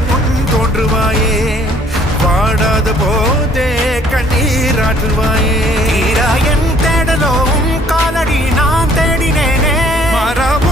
கண்முன் தோன்றுவாயே, வாடாத போதே கண்ணீராற்றுவாயே. என் தேடலும் காலடி நான் தேடினேனே, மாறாம